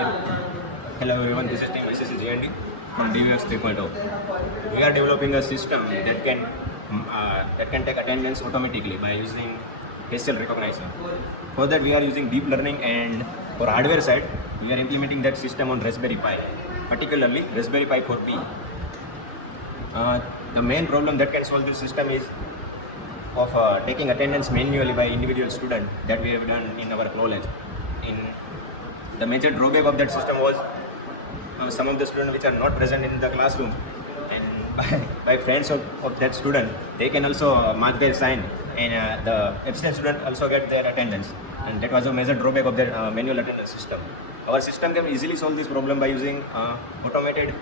Hello everyone, this is Team ICC GND from DVX 3.0. We are developing a system that can take attendance automatically by using facial recognition. For that we are using deep learning, and for hardware side we are implementing that system on Raspberry Pi, particularly Raspberry Pi 4B. The main problem that can solve this system is of taking attendance manually by individual student that we have done in our college. The major drawback of that system was some of the students which are not present in the classroom, and by friends of that student, they can also mark their sign, and the absent student also get their attendance, and that was a major drawback of the manual attendance system. Our system can easily solve this problem by using automated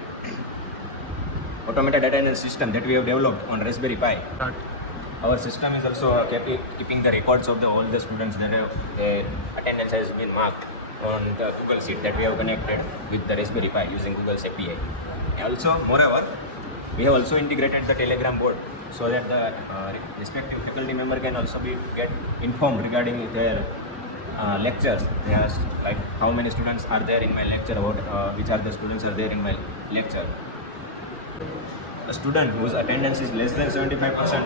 attendance system that we have developed on Raspberry Pi. Our system is also keeping the records of all the students that their attendance has been marked on the Google Sheet that we have connected with the Raspberry Pi using Google's API. Also, moreover, we have also integrated the Telegram bot so that the respective faculty member can also get informed regarding their lectures. Yes, like how many students are there in my lecture, or which are the students are there in my lecture. A student whose attendance is less than 75%,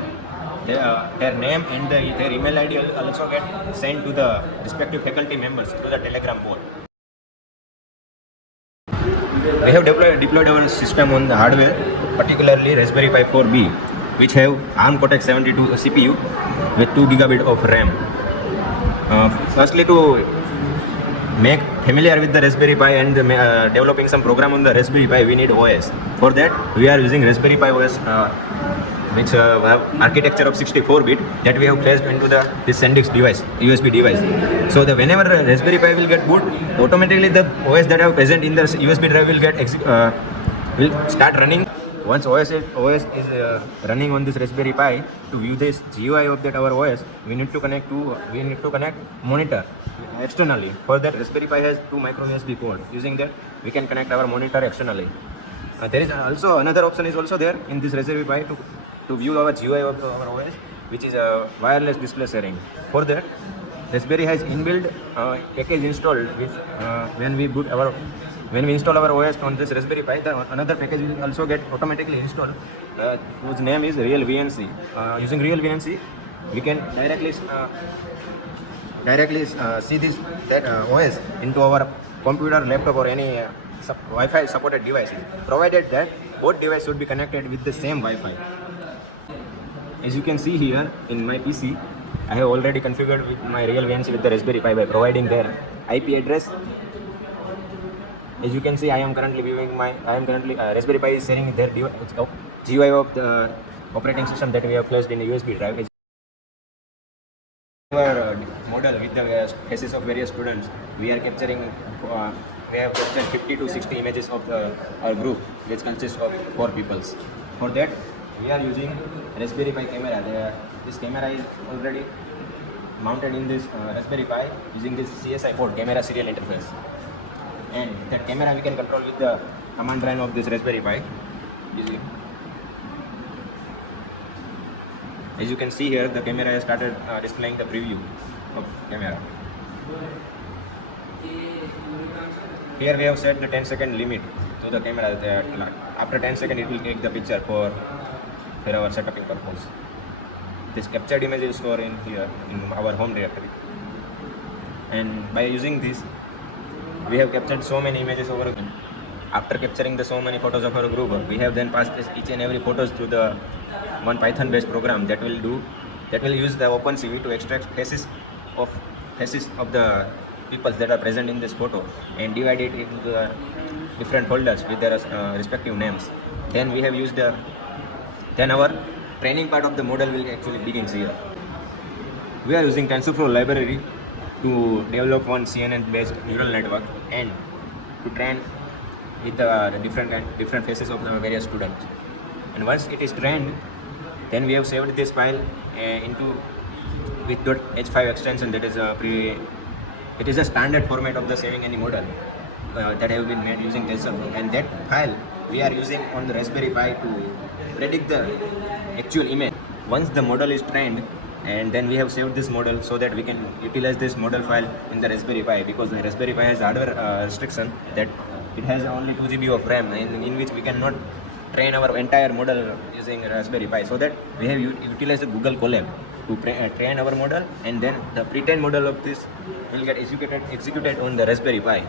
their name and their email ID will also get sent to the respective faculty members through the Telegram bot. We have deployed our system on the hardware, particularly Raspberry Pi 4B, which have ARM Cortex-72 CPU with 2 GB of RAM. Firstly, to make familiar with the Raspberry Pi and developing some program on the Raspberry Pi, we need OS. For that, we are using Raspberry Pi OS, which have architecture of 64-bit that we have placed into this SanDisk device, USB device. So that whenever Raspberry Pi will get boot, automatically the OS that are present in the USB drive will start running. Once OS is running on this Raspberry Pi, to view this GUI of that our OS, we need to connect monitor externally. For that, Raspberry Pi has 2 micro USB port. Using that, we can connect our monitor externally. There is also another option is also there in this Raspberry Pi to view our GUI of our OS, which is a wireless display sharing. For that, Raspberry has inbuilt package installed, which when we install our OS on this Raspberry Pi, another package will also get automatically installed, whose name is Real VNC. Using Real VNC, we can directly see that OS into our computer, laptop, or any Wi-Fi supported devices, provided that both devices should be connected with the same Wi-Fi. As you can see here in my PC, I have already configured with my Real VNC with the Raspberry Pi by providing their IP address. As you can see, Raspberry Pi is sharing their GUI of the operating system that we have placed in a USB drive. Our model with the faces of various students, we have captured 50 to 60 images of our group, which consists of 4 people. For that, we are using Raspberry Pi camera. This camera is already mounted in this Raspberry Pi using this CSI port camera serial interface. And that camera we can control with the command line of this Raspberry Pi. As you can see here, the camera has started displaying the preview of camera. Here we have set the 10-second limit to the camera. After 10 seconds, it will take the picture for our setuping purpose. This captured image is stored in here in our home directory. And by using this, we have captured so many images over again. After capturing so many photos of our group, we have then passed each and every photos to the one Python-based program that will use the OpenCV to extract faces of the people that are present in this photo and divide it into the different folders with their respective names. Then we have used then our training part of the model will actually begins here. We are using TensorFlow library to develop one CNN-based neural network and to train with the different faces of the various students. And once it is trained, then we have saved this file with .h5 extension. That is it is a standard format of the saving any model that have been made using TensorFlow, and that file we are using on the Raspberry Pi to predict the actual image. Once the model is trained, And then we have saved this model so that we can utilize this model file in the Raspberry Pi, because the Raspberry Pi has hardware restriction that it has only 2 GB of RAM, in which we cannot train our entire model using Raspberry Pi. So that we have utilized the Google Colab to train our model, and then the pre-trained model of this will get executed on the Raspberry Pi.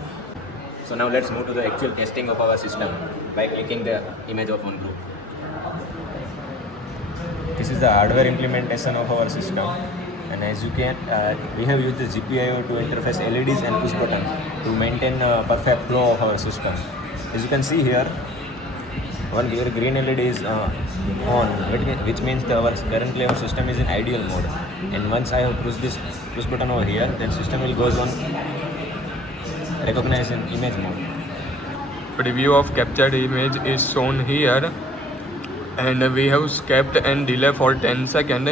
So now let's move to the actual testing of our system by clicking the image of one group. This is the hardware implementation of our system, and as you can, we have used the GPIO to interface LEDs and push buttons to maintain a perfect flow of our system. As you can see here, one here green LED is on, which means our currently our system is in ideal mode. And once I have pushed this push button over here, then system will goes on recognize in image mode. Preview of captured image is shown here, and we have skipped and delay for 10 seconds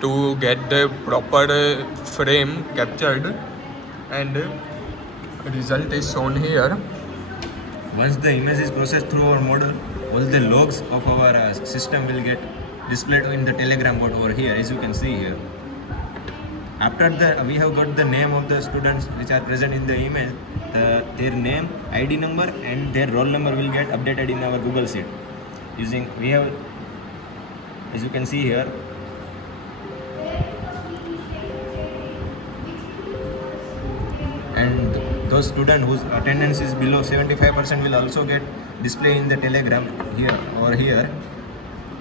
to get the proper frame captured, and result is shown here. Once the image is processed through our model, all the logs of our system will get displayed in the Telegram bot over here, as you can see here. After we have got the name of the students which are present in the image, their name, ID number and their roll number will get updated in our Google Sheet. We have, as you can see here, and those students whose attendance is below 75% will also get display in the Telegram here over here,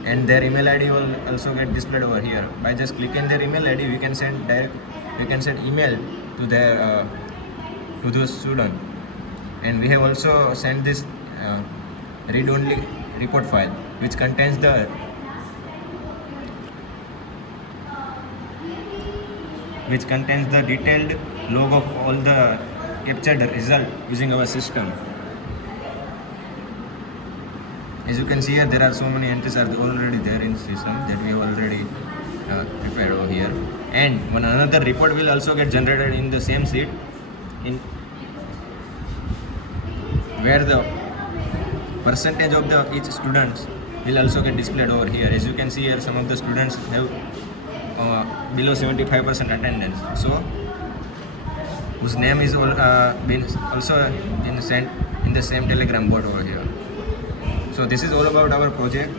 and their email ID will also get displayed over here. By just clicking their email ID, we can send email to their to those students. And we have also sent this read-only report file, which contains the detailed log of all the captured result using our system. As you can see here, there are so many entries are already there in system that we have already prepared over here. And another report will also get generated in the same sheet, where the percentage of each students will also get displayed over here. As you can see here, some of the students have below 75% attendance, so whose name is been sent in the same Telegram bot over here. So this is all about our project.